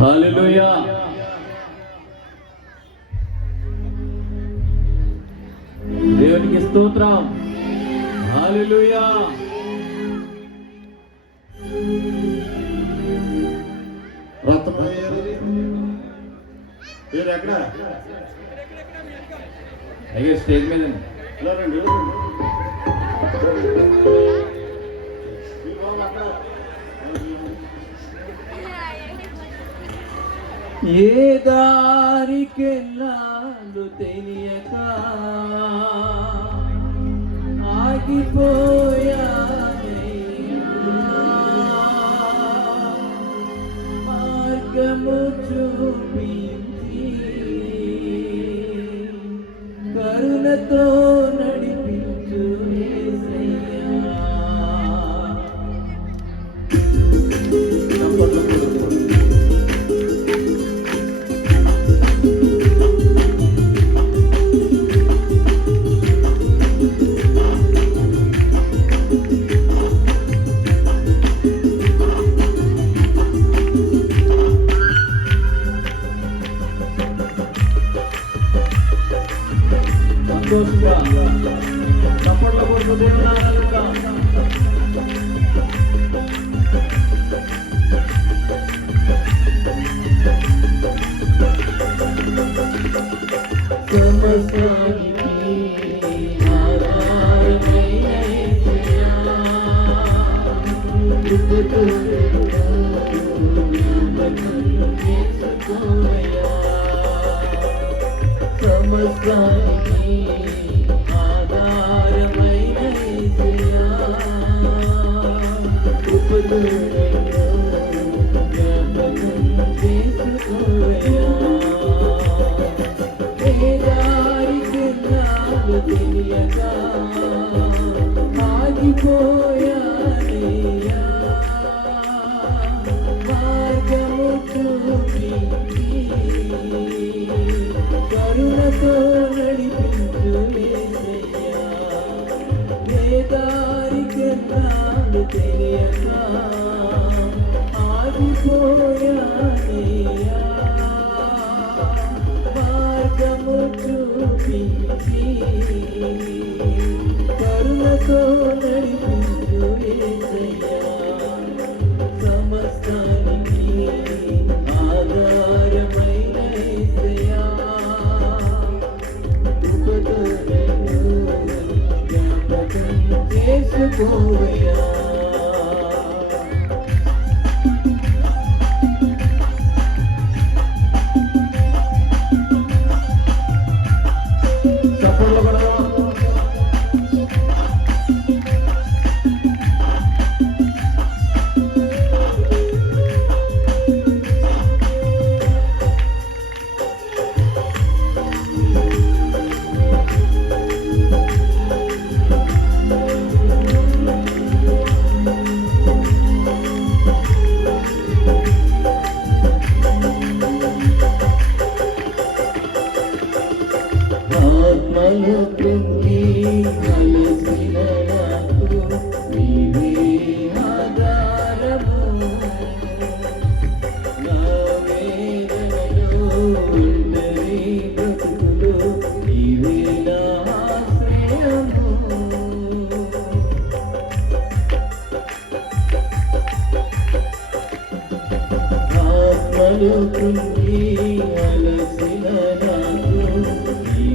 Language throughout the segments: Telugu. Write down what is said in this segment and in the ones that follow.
హల్లెలూయా. దేవునికి స్తోత్రం. హల్లెలూయా. అయ్యో స్టేజ్ మీద ఏ దారికెళ్ళాలో తెలియక ఆగిపోయానయ్యా, మార్గము చూపించి కరుణతో నడిపించు యేసయ్యా. చప్పట్ల కొరకు దేవుని ఆరాధిద్దాం. కరుణతో నడిపించు యేసయ్యా, ఏ దారికెళ్ళాలో తెలియక ఆగిపోయానయ్యా, మార్గము చూపించు కరుణతో నడిపించు యేసయ్యా సమస్తానికి ఆధారమైన యేసయ్యా కృపతో నన్ను జ్ఞాపకం చేసుకోవయ్యా ఆత్మలో కృంగి అలసిన నాకు నీవే ఆధారము నా వేదనలో ఒంటరి బ్రతుకులో నీవే నా ఆశ్రయము ఆత్మలో కృంగి అలసిన నాకు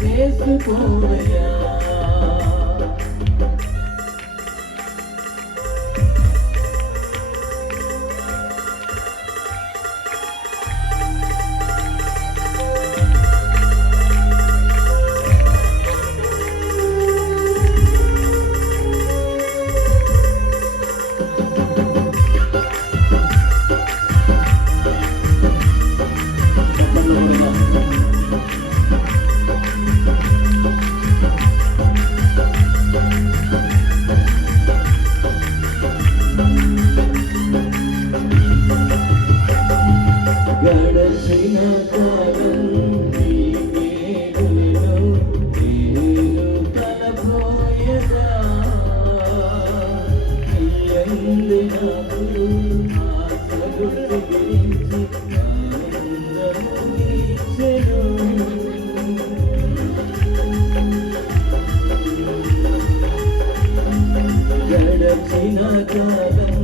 చేసుకోవయ్యా గడచిన కాలం నీ వేడుకలో నేను తలపోయగా నీ యందు నాకు ఆశలు చిగురించి ఆనందము నిచ్చెను గడచిన కాలం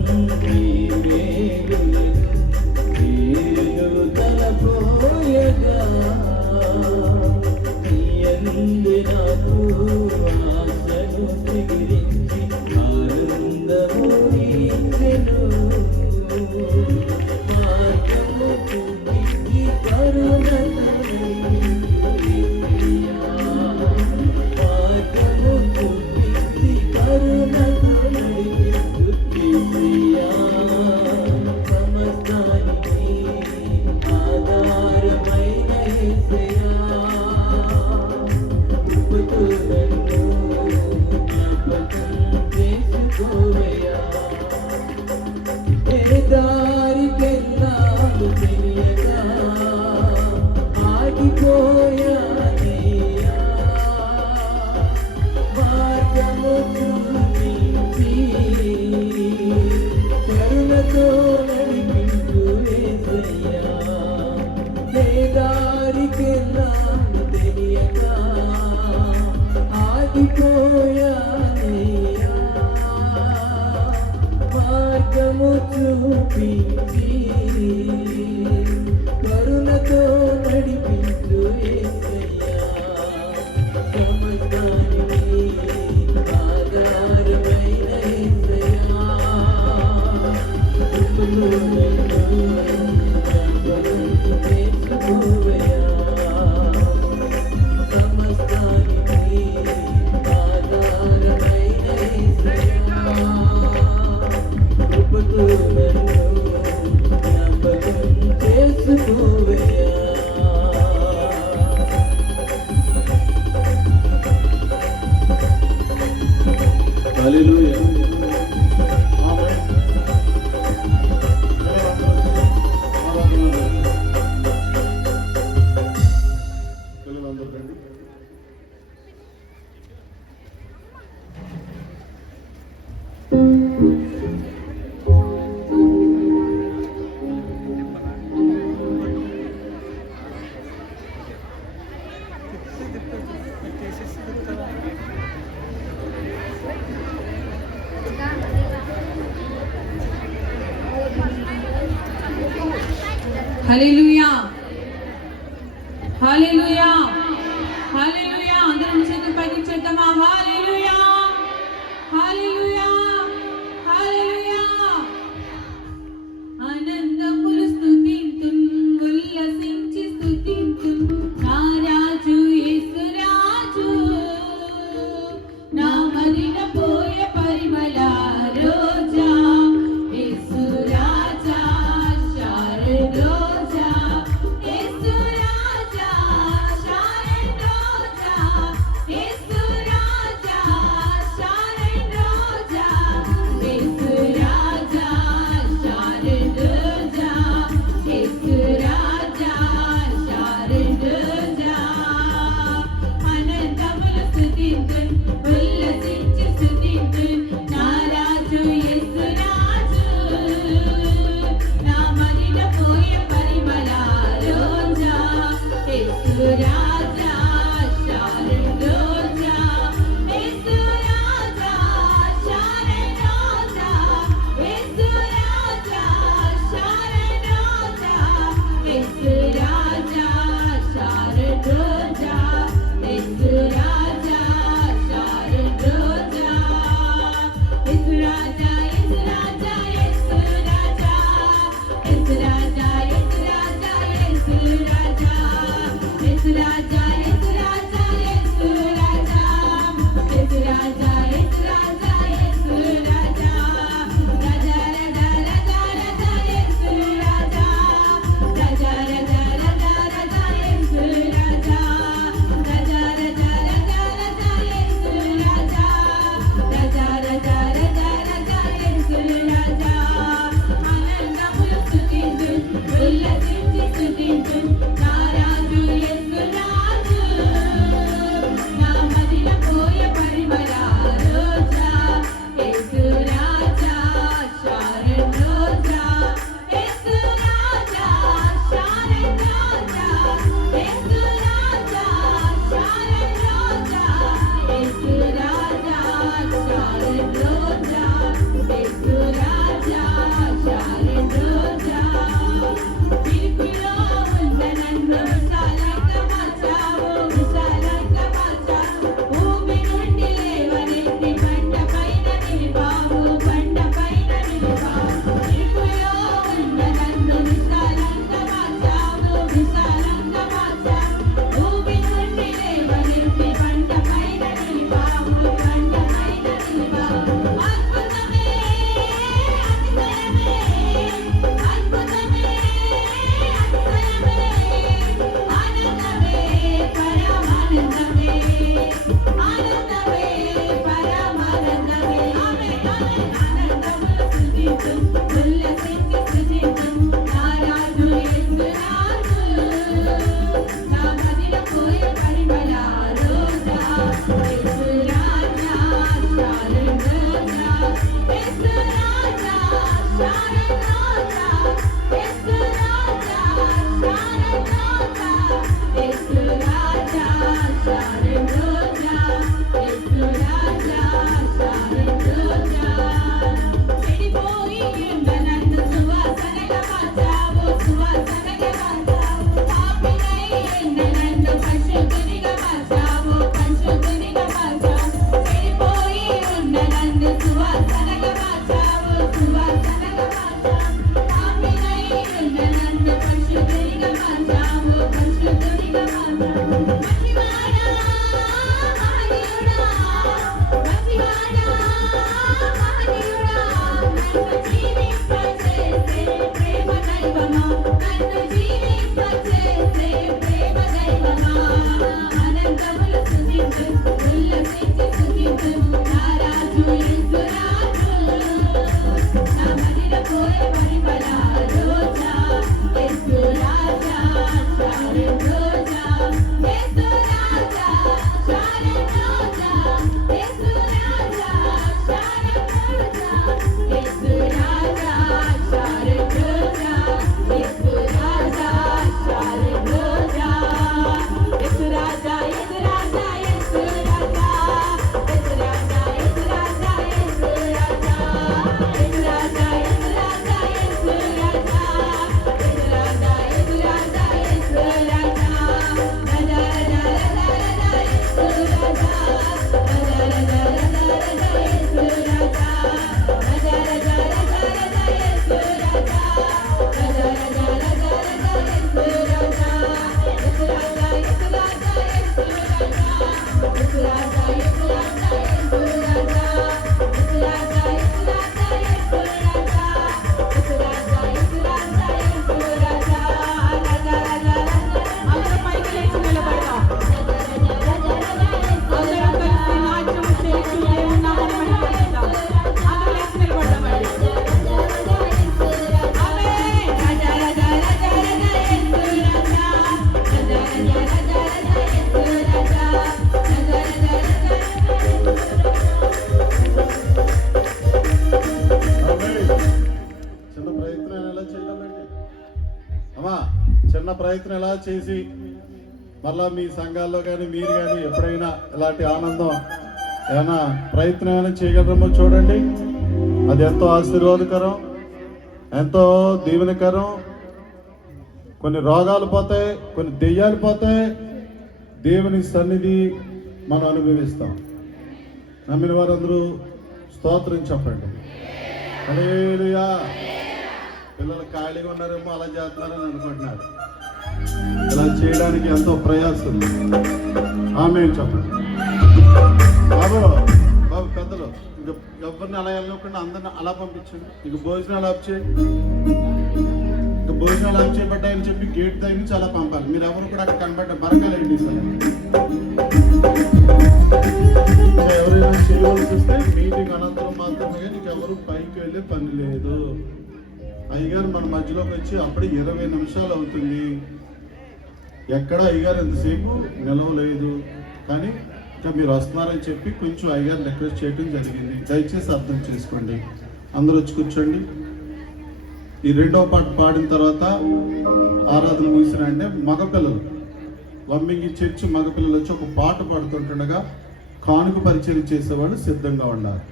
నీ వేడుకలో తలపోయగా నీ నాకు ఆశను చిగురించి ఆనందము నిచ్చెను మార్గము చూపించి కరుణతో మార్గము చూపించి కరుణతో సమస్తానికి ఆధారమైన యేసయ్యా కృపతో నన్ను జ్ఞాపకం చేసుకోవయ్యా ఏ దారికెళ్ళాలో తెలియక ఆగిపోయానయ్యా మార్గము చూపించి కరుణతో నడిపించు యేసయ్యా ఏ దారికెళ్ళాలో తెలియక ఆగిపోయానయ్యా మార్గము చూపించి కరుణతో నడిపించు యేసయ్యా సమస్తానికి ఆధారమైన యేసయ్యా కృపతో నన్ను జ్ఞాపకం చేసుకోవయ్యా సమస్తానికి ఆధారమైన యేసయ్యా కృపతో నన్ను హల్లెలూయా హల్లెలూయా హల్లెలూయా. అందరం చేతులు పైకి చేద్దామా? హల్లెలూయా హల్లెలూయా హల్లెలూయా. ఆనందములు స్తుతింతుం, ఉల్లసించి స్తుతింతుం నా రాజు యేసు రాజు. నా మదిన పోయే పరిమళ రోజా యేసు రాజా, శారదోజా ప్రయత్నం ఎలా చేసి మళ్ళా మీ సంఘాల్లో కానీ మీరు కానీ ఎప్పుడైనా ఇలాంటి ఆనందం ఏమైనా ప్రయత్నం ఏమైనా చేయగలరేమో చూడండి. అది ఎంతో ఆశీర్వాదకరం, ఎంతో దీవెనకరం. కొన్ని రోగాలు పోతాయి, కొన్ని దెయ్యాలు పోతాయి, దేవుని సన్నిధి మనం అనుభవిస్తాం. నమ్మిన వారందరూ స్తోత్రం చెప్పండి. హల్లెలూయా. పిల్లలు ఖాళీగా ఉన్నారేమో అలా చేస్తున్నారని అనుకుంటున్నారు. ఇలా చేయడానికి ఎంతో ప్రయాసం ఉంది. ఆమేన్ చెప్పండి. బాబు బాబు పెద్దలు ఇంక ఎవరిని అలా వెళ్ళకుండా అందరిని అలా పంపించండి. ఇంక భోజనాలు ఆఫ్ చేయండి. ఇంక భోజనాలు ఆఫ్ చేయబడ్డాయని చెప్పి గేట్ దగ్గర నుంచి అలా పంపాలి. మీరు ఎవరు కూడా అక్కడ కనబడ్డ బరకాలు ఏంటి సార్. ఎవరైనా చేయవలసి వస్తే మీటింగ్ అనంతరం మాత్రమే, నీకు ఎవరు పైకి వెళ్ళే పని లేదు. అయ్యగారు మన మధ్యలోకి వచ్చి అప్పుడే 20 నిమిషాలు అవుతుంది. ఎక్కడ అయ్యగారు ఎంతసేపు నిలవలేదు, కానీ ఇంకా మీరు వస్తున్నారని చెప్పి కొంచెం అయ్యగారు రిక్వెస్ట్ చేయడం జరిగింది. దయచేసి అర్థం చేసుకోండి. అందరూ వచ్చి కూర్చోండి. ఈ రెండవ పాట పాడిన తర్వాత ఆరాధన ముగిసినంటే మగపిల్లలు లంబింగి చర్చి మగపిల్లలు వచ్చి ఒక పాట పాడుతుంటుండగా కానుక పరిచయం చేసేవాళ్ళు సిద్ధంగా ఉన్నారు.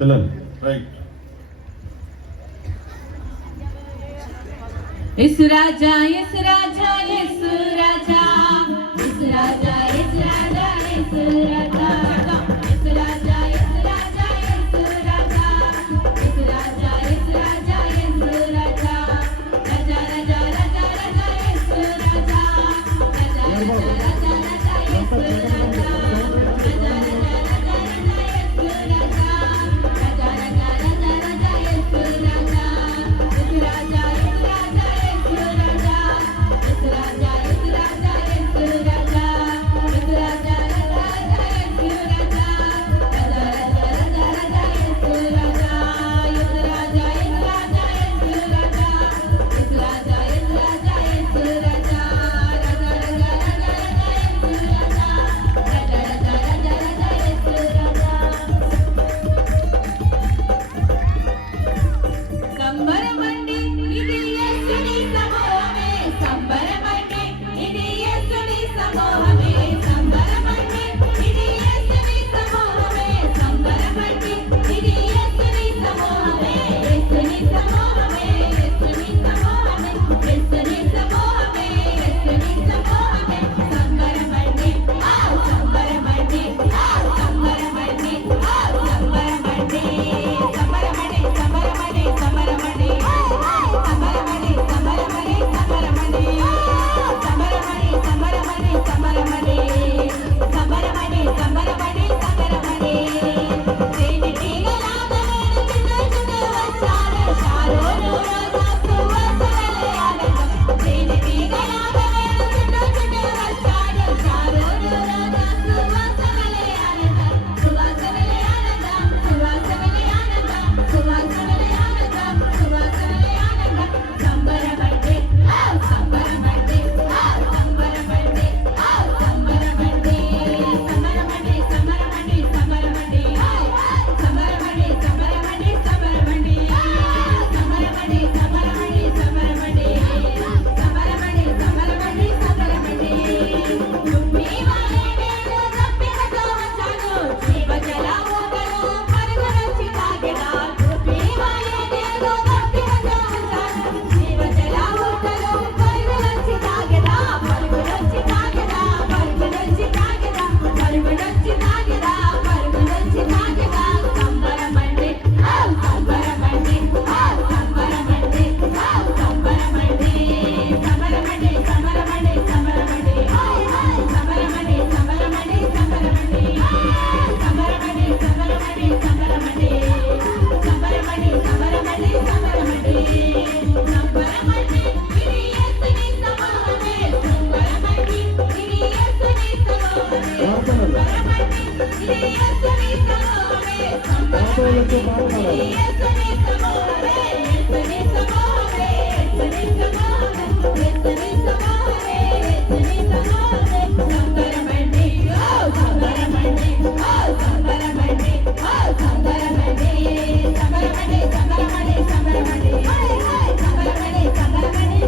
పిల్లలు రైట్. యేసు రాజా యేసు రాజా యేసు రాజా యేసు రాజా యేసు రాజా యేసు రాజా యేసు రాజా యేసు రాజా యేసు రాజా యేసు రాజా యేసు రాజా యేసు రాజా రాజా రాజా రాజా రాజా యేసు రాజా రాజా రాజా రాజా రాజా యేసు రాజా రాజా రాజా రాజా యేసు రాజా రాజా రాజా రాజా రాజా యేసు రాజా యేసు రాజా సంబరమండి ఇది యేసుని సమూహమే, సంబరమండి ఇది యేసుని సమూహమే, సంబరమండి ఇది యేసుని సమూహమే, సంబరమండి ఇది యేసుని సమూహమే, యేసుని సమూహమే, యేసుని సమూహమే, యేసుని సమూహమే, యేసుని సమూహమే, సంబరమండి సంబరమండి సంబరమండి సంబరమండి సంబరమండి సంబరమండి సంబరమండి సంబరమండి సంబరమండి సంబరమండి సంబరమండి సంబరమండి సంబరమండి సంబరమండి సంబరమండి సంబరమండి తేనె తీగలాగా నేను చుట్టూ చుట్టూ వచ్చాను షారోను రోజా సువాసనలే ఆనందం తేనె తీగలాగా నేను చుట్టూ చుట్టూ వచ్చాను షారోను రోజా సువాసనలే ఆనందం సువాసనలే ఆనందం సువాసనలే ఆనందం సువాసనలే ఆనందం సువాసనలే ఆనందం సంబరమండి సంబరమండి సంబరమండి సంబరమండి సంబరమండి సంబరమండి సంబరమండి సంబరమండి సంబరమండి సంబరమండి సంబరమండి సంబరమండి సంబరమండి సంబరమండి సంబరమండి సంబరమండి మీ వాలే నేను తప్పికతో వచ్చాను జీవజల ఊటలో పరుగునొచ్చి తాగెదా మీ వాలే నేను తప్పికతో వచ్చాను జీవజల ఊటలో పరుగునొచ్చి తాగెదా పరుగునొచ్చి తాగెదా పరుగునొచ్చి తాగెదా పరుగునొచ్చి తాగెదా పరుగునొచ్చి తాగెదా సంబరమండి సంబరమండి సంబరమండి సంబరమండి సంబరమండి సంబరమండి సంబరమండి సంబరమండి సంబరమండి సంబరమండి సంబరమండి సంబరమండి సంబరమండి సంబరమండి సంబరమండి సంబరమండి సంబరమండి సంబరమండి ఇది యేసుని సమూహమే సంబరమండి ఇది యేసుని సమూహమే సంబరమండి ఇది యేసుని సమూహమే సంబరమండి ఇది యేసుని సమూహమే యేసుని సమూహమే యేసుని సమూహమే యేసుని సమూహమే యేసుని సమూహమే సంబరమండి సంబరమండి సంబరమండి సంబరమండి సంబరమండి సంబరమండి సంబరమండి సంబరమండి సంబరమండి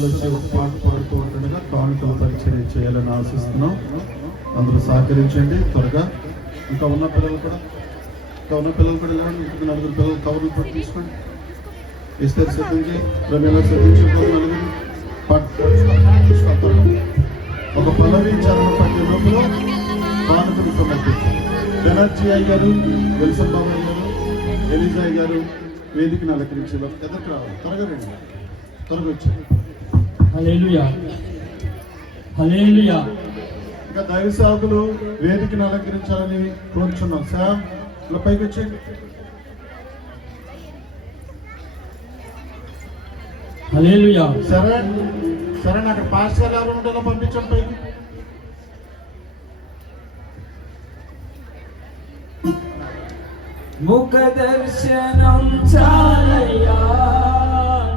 పిల్లలు వచ్చి ఒక పాట పాడుతూ ఉంటుండగా కానుకల పరిచయం చేయాలని ఆశిస్తున్నాం. అందరూ సహకరించండి త్వరగా. ఇంకా ఉన్న పిల్లలు కూడా ఇలాంటి ఇంకొక నలుగురు పిల్లలు కవర్లు పట్టి తీసుకోండి. ఇస్తారు సిద్ధించి రమేలా సిద్ధించి నలుగురు పాట ఒక పల్లవి చరణ పట్టే లోపల కానుకలు సమర్పించారు. బెనర్జీ అయ్యారు, విల్సన్ బాబు అయ్యారు, ఎలిజా అయ్యారు వేదికను అలంకరించే ఎదరికి రావాలి. త్వరగా రండి, త్వరగా వచ్చారు. హల్లెలూయా హల్లెలూయా. ఇంకా దైవ సేవకులు వేదికను అలంకరించాలని కోరుచున్నాం. శామ్ ఇలా పైకి వచ్చేయండి. హల్లెలూయా. సరే అక్కడ పాస్టర్ ఎవరు ఉంటుందో పంపించండి పైకి. ముఖ దర్శనం చాలయ్యా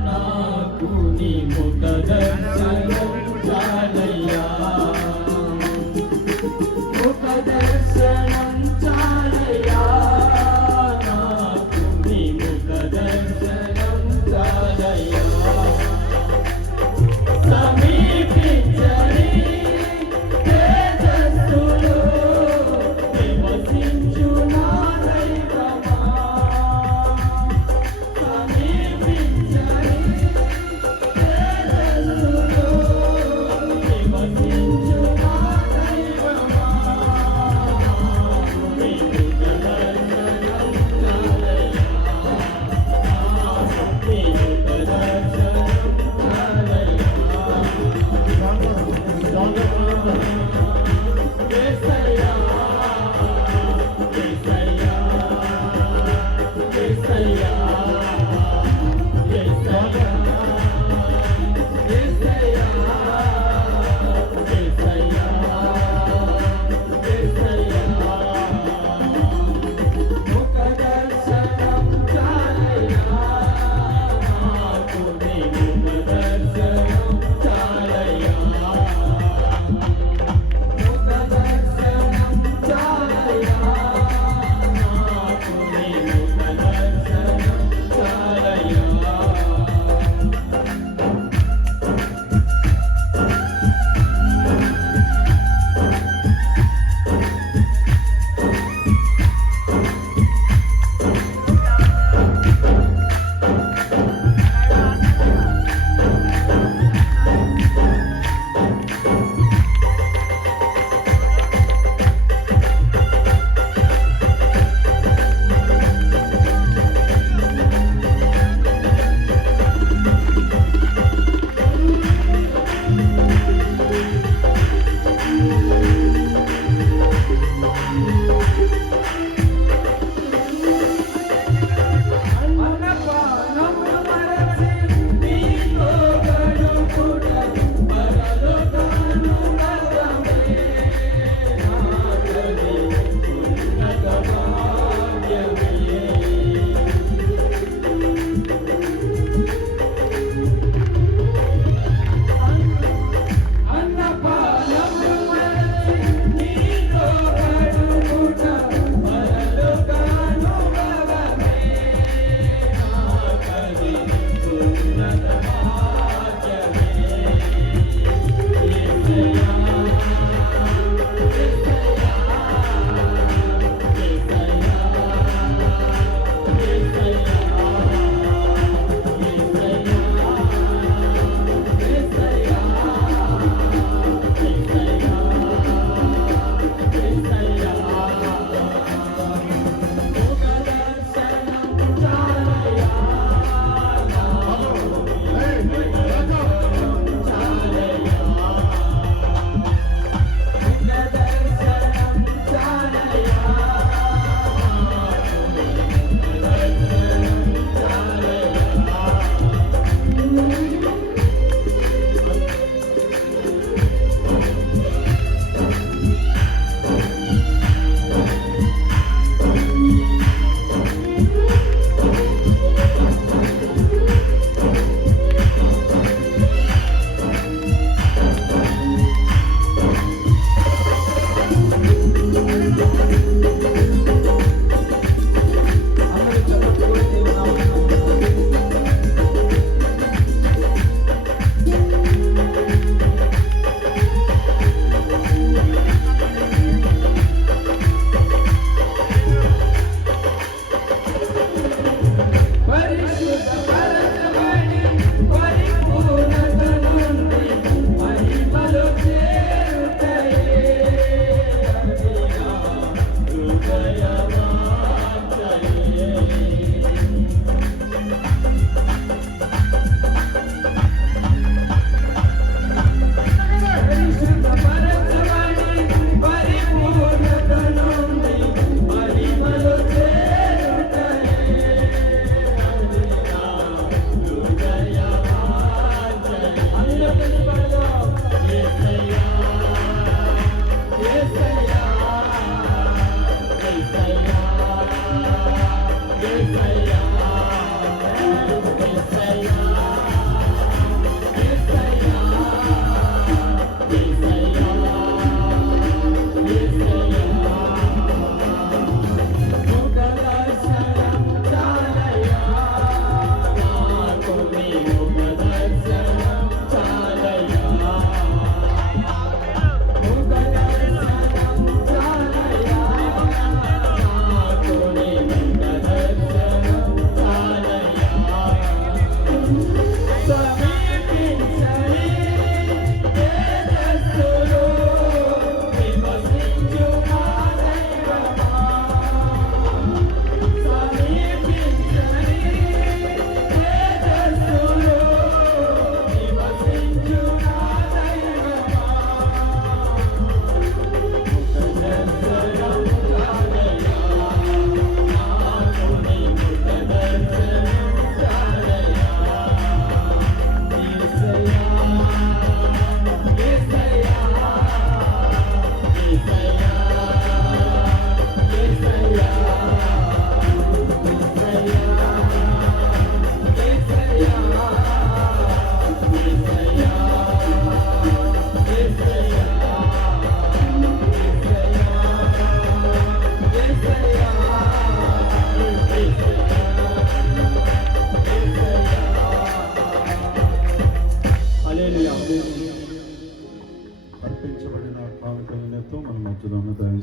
నాకు, నీ ముఖ దర్శనం చాలయ్యా, ముఖ దర్శనం చాలయ్యా నాకు, నీ ముఖ దర్శనం చాలయ్యా. సమీపించని తేజస్సులో నివసించు నా దైవమా, సమీపించని తేజస్సులో నివసించు నా దైవమా, నీ ముఖ దర్శనం చాలయ్యా, నీ ముఖ దర్శనం చాలయ్యా. యేసయ్యా యేసయ్యా యేసయ్యా యేసయ్యా యేసయ్యా యేసయ్యా యేసయ్యా. ముఖ దర్శనం చాలయ్యా నాకు, నీ ముఖ దర్శనం చాలయ్యా.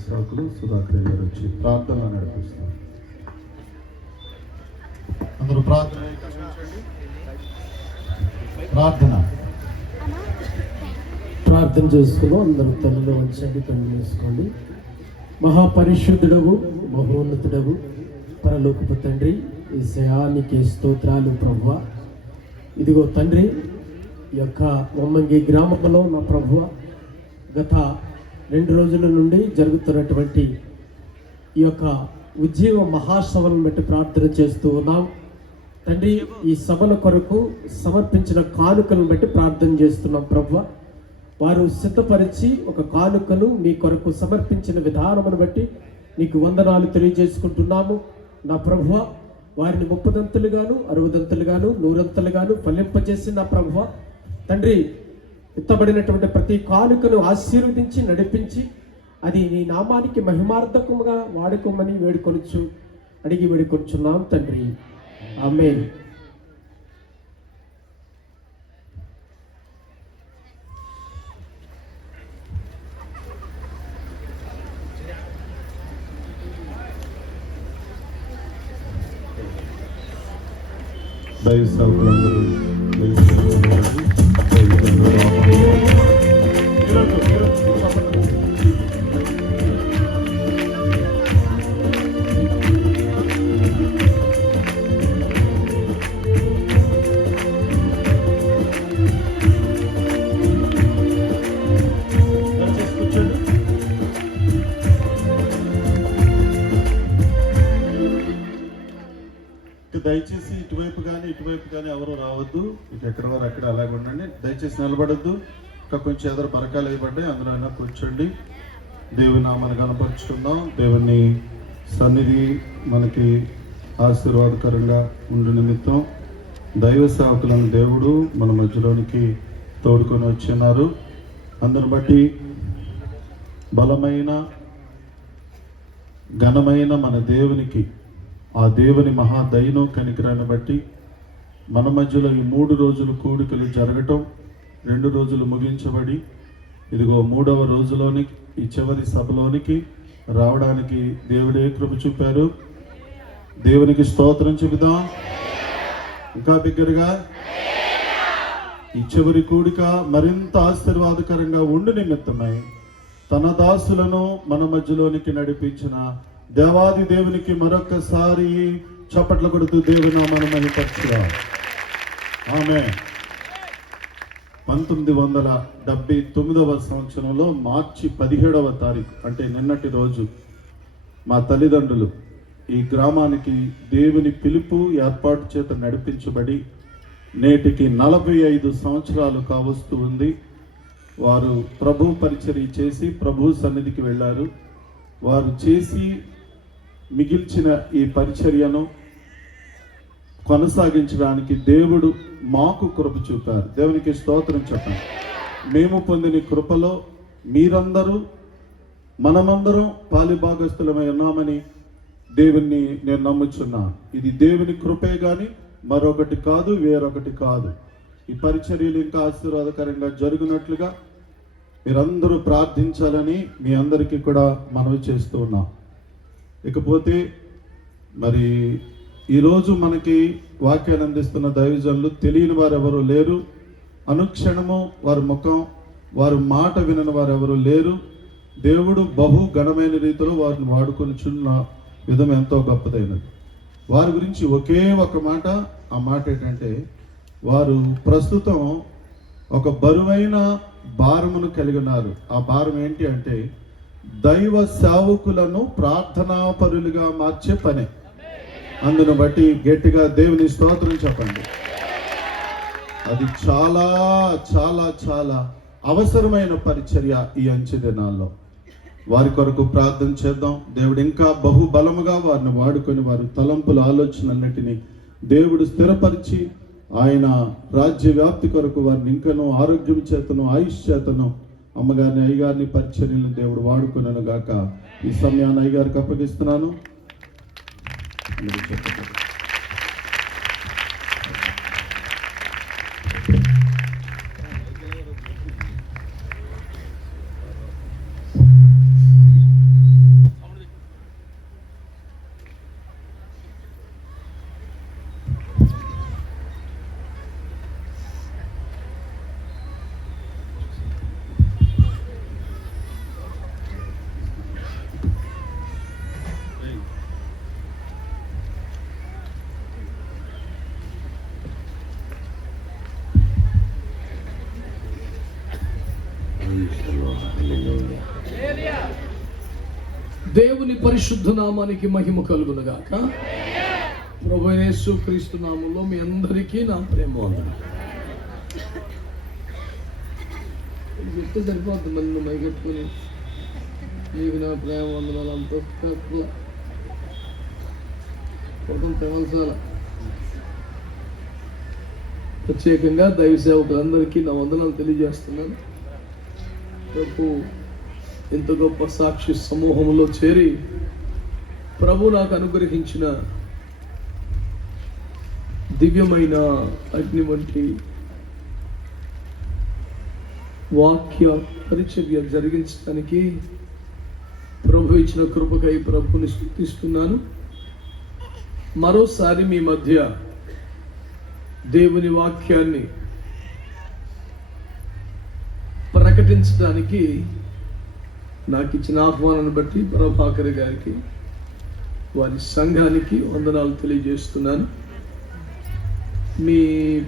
సేవకులు సుధాకర్ గారు వచ్చి ప్రార్థనలు నడిపిస్తారు. అందరూ ప్రార్థన ప్రార్థన చేసుకుందాం. అందరూ తల్లిలో వంచండి, కళ్ళు వేసుకోండి. మహాపరిశుద్ధుడవు, మహోన్నతుడవు, పరలోకపు తండ్రి యేసయ్యా, నీకే స్తోత్రాలు ప్రభువా. ఇదిగో తండ్రి, ఈ యొక్క వమ్మంగి గ్రామంలో నా ప్రభువ గత 2 రోజుల నుండి జరుగుతున్నటువంటి ఈ యొక్క ఉజ్జీవ మహాసభలను బట్టి ప్రార్థన చేస్తూ ఉన్నాం తండ్రి. ఈ సభల కొరకు సమర్పించిన కానుకలను బట్టి ప్రార్థన చేస్తున్నాం ప్రభువ. వారు సిద్ధపరిచి ఒక కానుకను మీ కొరకు సమర్పించిన విధానమును బట్టి నీకు వందనాలు తెలియజేసుకుంటున్నాము నా ప్రభువ. వారిని 30దంతులుగాను 60దంతులుగాను 100దంతులుగాను ఫలింపజేసి నా ప్రభువ తండ్రి, ఎత్తబడినటువంటి ప్రతి కానుకను ఆశీర్వదించి నడిపించి అది నీ నామానికి మహిమార్థకముగా వాడుకోమని అడిగి వేడుకొనుచున్నాం తండ్రి. ఆమేన్. దైవ సేవకులందరూ దయచేసి ఇటువైపు కానీ ఎవరు రావద్దు. ఇక ఎక్కడి వారు అక్కడ అలాగే ఉండండి. దయచేసి నిలబడద్దు. ఇంకా కొంచెం ఎదురు పరకాలు వేయబడ్డాయి, అందులో అయినా కూర్చోండి. దేవుని నామాన్ని కనపరుచుకుందాం. దేవుని సన్నిధి మనకి ఆశీర్వాదకరంగా ఉండు నిమిత్తం దైవ సేవకులను దేవుడు మన మధ్యలోనికి తోడుకొని వచ్చినారు. అందుని బట్టి బలమైన ఘనమైన మన దేవునికి, ఆ దేవుని మహాదయను కనికరాన్ని బట్టి మన మధ్యలో ఈ 3 రోజులు కూడికలు జరగటం, 2 రోజులు ముగించబడి ఇదిగో 3వ రోజులోనికి, ఈ చివరి సభలోనికి రావడానికి దేవుడే కృప చూపారు. దేవునికి స్తోత్రం చెబుదాం ఇంకా బిగ్గరగా. ఈ చివరి కూడిక మరింత ఆశీర్వాదకరంగా ఉండు నిమిత్తమై తన దాసులను మన మధ్యలోనికి నడిపించిన దేవాది దేవునికి మరొకసారి చప్పట్లు కొడుతూ దేవుని నామాన్ని మహిమపరచుదాం. ఆమేన్. 1979వ సంవత్సరంలో మార్చి 17వ తారీఖు అంటే నిన్నటి రోజు మా తల్లిదండ్రులు ఈ గ్రామానికి దేవుని పిలుపు ఏర్పాటు చేత నడిపించబడి నేటికి 45 సంవత్సరాలు కావస్తూ ఉంది. వారు ప్రభు పరిచర్య చేసి ప్రభు సన్నిధికి వెళ్ళారు. వారు చేసి మిగిల్చిన ఈ పరిచర్యను కొనసాగించడానికి దేవుడు మాకు కృప చూపారు. దేవునికి స్తోత్రం చెప్పండి. మేము పొందిన కృపలో మీరందరూ మనమందరం పాలిభాగస్తులమై ఉన్నామని దేవుణ్ణి నేను నమ్ముచున్నాను. ఇది దేవుని కృపే కానీ మరొకటి కాదు, వేరొకటి కాదు. ఈ పరిచర్యలు ఇంకా ఆశీర్వాదకరంగా జరుగునట్లుగా మీరందరూ ప్రార్థించాలని మీ అందరికీ కూడా మనవి చేస్తూ ఉన్నాం. ఇకపోతే మరి ఈరోజు మనకి వాక్యాన్ని అందిస్తున్న దైవజనులు తెలియని వారు ఎవరు లేరు. అనుక్షణము వారి ముఖం, వారి మాట వినని వారు ఎవరు లేరు. దేవుడు బహు ఘనమైన రీతిలో వారిని వాడుకొనిచున్న విధం ఎంతో గొప్పదైనది. వారి గురించి ఒకే ఒక మాట, ఆ మాట ఏంటంటే వారు ప్రస్తుతం ఒక బరువైన భారమును కలిగి ఉన్నారు. ఆ భారం ఏంటి అంటే దైవ సేవకులను ప్రార్థనాపరులుగా మార్చే పని. అందును బట్టి గట్టిగా దేవుని స్తోత్రం చెప్పండి. అది చాలా చాలా చాలా అవసరమైన పరిచర్య ఈ అంచె దినాల్లో. వారి కొరకు ప్రార్థన చేద్దాం. దేవుడు ఇంకా బహుబలముగా వారిని వాడుకొని వారి తలంపుల ఆలోచనలన్నిటినీ దేవుడు స్థిరపరిచి ఆయన రాజ్య వ్యాప్తి కొరకు వారిని ఇంకనూ ఆరోగ్యం చేతను ఆయుష్ చేతను అమ్మగారిని అయ్యగారిని పరిచర్యలను దేవుడు వాడుకున్నాను గాక. ఈ సమయాన్ని అయ్యగారికి అప్పగిస్తున్నాను. దేవుని పరిశుద్ధ నామానికి మహిమ కలుగునుగాక. ప్రభువైన యేసుక్రీస్తు నామములో మీ అందరికీ నా ప్రేమ వందనాలు. చెప్తే సరిపోతుంది, మళ్ళీ మైకెట్టుకుని నీకు నా ప్రేమ వందనాలు అంత తక్కువ కొంచెం తెమల్సాల. ప్రత్యేకంగా దైవ సేవకులందరికీ నా వందనాలు తెలియజేస్తున్నాను. రేపు ఇంత గొప్ప సాక్షి సమూహంలో చేరి ప్రభు నాకు అనుగ్రహించిన దివ్యమైన అగ్ని వంటి వాక్య పరిచర్య జరిగించడానికి ప్రభు ఇచ్చిన కృపకై ప్రభుని స్తుతిస్తున్నాను. మరోసారి మీ మధ్య దేవుని వాక్యాన్ని ప్రకటించడానికి నాకు ఇచ్చిన ఆహ్వానాన్ని బట్టి ప్రభాకర్ గారికి, వారి సంఘానికి వందనాలు తెలియజేస్తున్నాను. మీ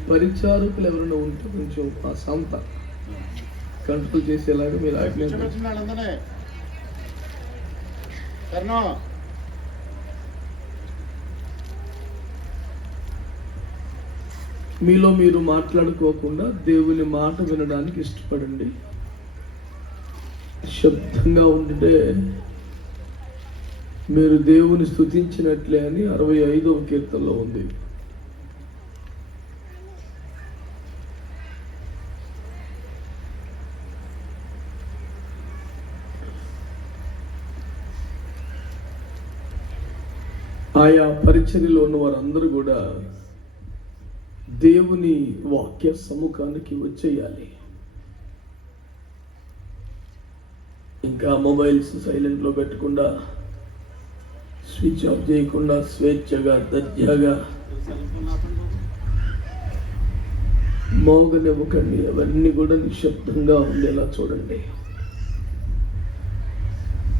పరిచారకులు ఎవరైనా ఉంటే కొంచెం ఆ సంత కంట్రోల్ చేసేలాగా మీరు ఆజ్ఞాపించండి. మీలో మీరు మాట్లాడుకోకుండా దేవుని మాట వినడానికి ఇష్టపడండి. శబ్దంగా ఉంటే మీరు దేవుని స్తుతించినట్లే అని 65వ కీర్తనలో ఉంది. ఆయా పరిచర్యలో ఉన్న వారందరూ కూడా దేవుని వాక్య సముఖానికి వచ్చేయాలి. ఇంకా మొబైల్స్ సైలెంట్లో పెట్టకుండా, స్విచ్ ఆఫ్ చేయకుండా స్వేచ్ఛగా దర్జాగా మోగనివ్వకండి. అవన్నీ కూడా నిశ్శబ్దంగా ఉండేలా చూడండి.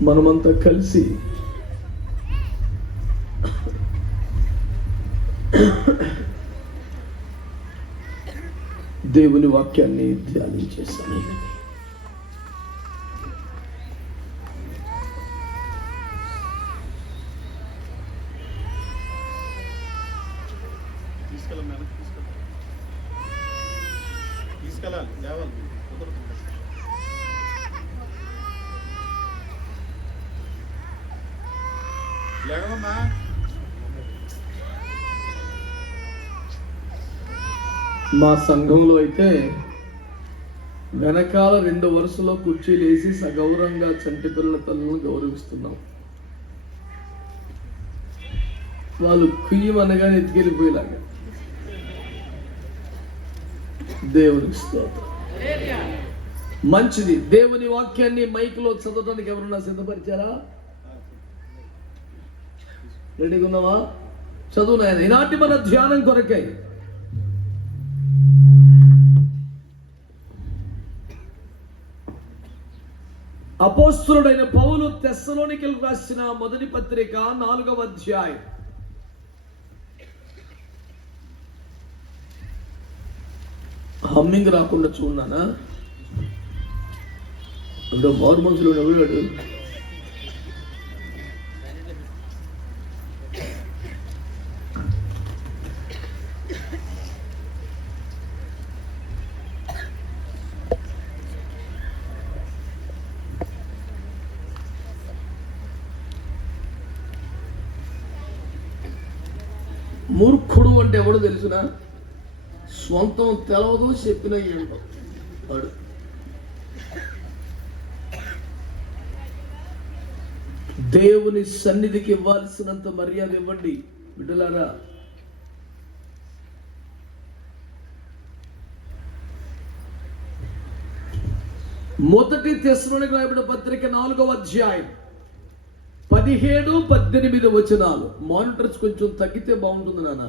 మనమంతా కలిసి దేవుని వాక్యాన్ని ధ్యానించేసాను. మా సంఘంలో అయితే వెనకాల 2 వరుసలో కుర్చీలు వేసి సగౌరవంగా చంటి పిల్లల తల్లులను గౌరవిస్తున్నాం. వాళ్ళు కుయ్యమనగానే ఎత్తుకెళ్ళిపోయేలాగా. దేవుని స్తోత్రం. మంచిది. దేవుని వాక్యాన్ని మైక్లో చదవడానికి ఎవరన్నా సిద్ధపరిచారా? రెడీగా ఉన్నావా? చదువు నాయన. ఈనాటి మన ధ్యానం కొరకై అపోస్తలుడైన పౌలు తెస్సలోనికీయులకు రాసిన మొదటి పత్రిక 4వ అధ్యాయం. హమ్మింగ్ రాకుండా చూడనా? అంటే మారు మనుషులు ఎవడాడు? మూర్ఖుడు అంటే ఎవడో తెలుసునా? స్వంతం తెలవదు, చెప్పిన వాడు. దేవుని సన్నిధికి ఇవ్వాల్సినంత మర్యాద ఇవ్వండి బిడ్డలారా. మొదటి తెస్సలోనికీయులకు రాయబడిన పత్రిక 4వ అధ్యాయం 17-18 వచనాలు. మానిటర్స్ కొంచెం తగ్గితే బాగుంటుంది నాన్న.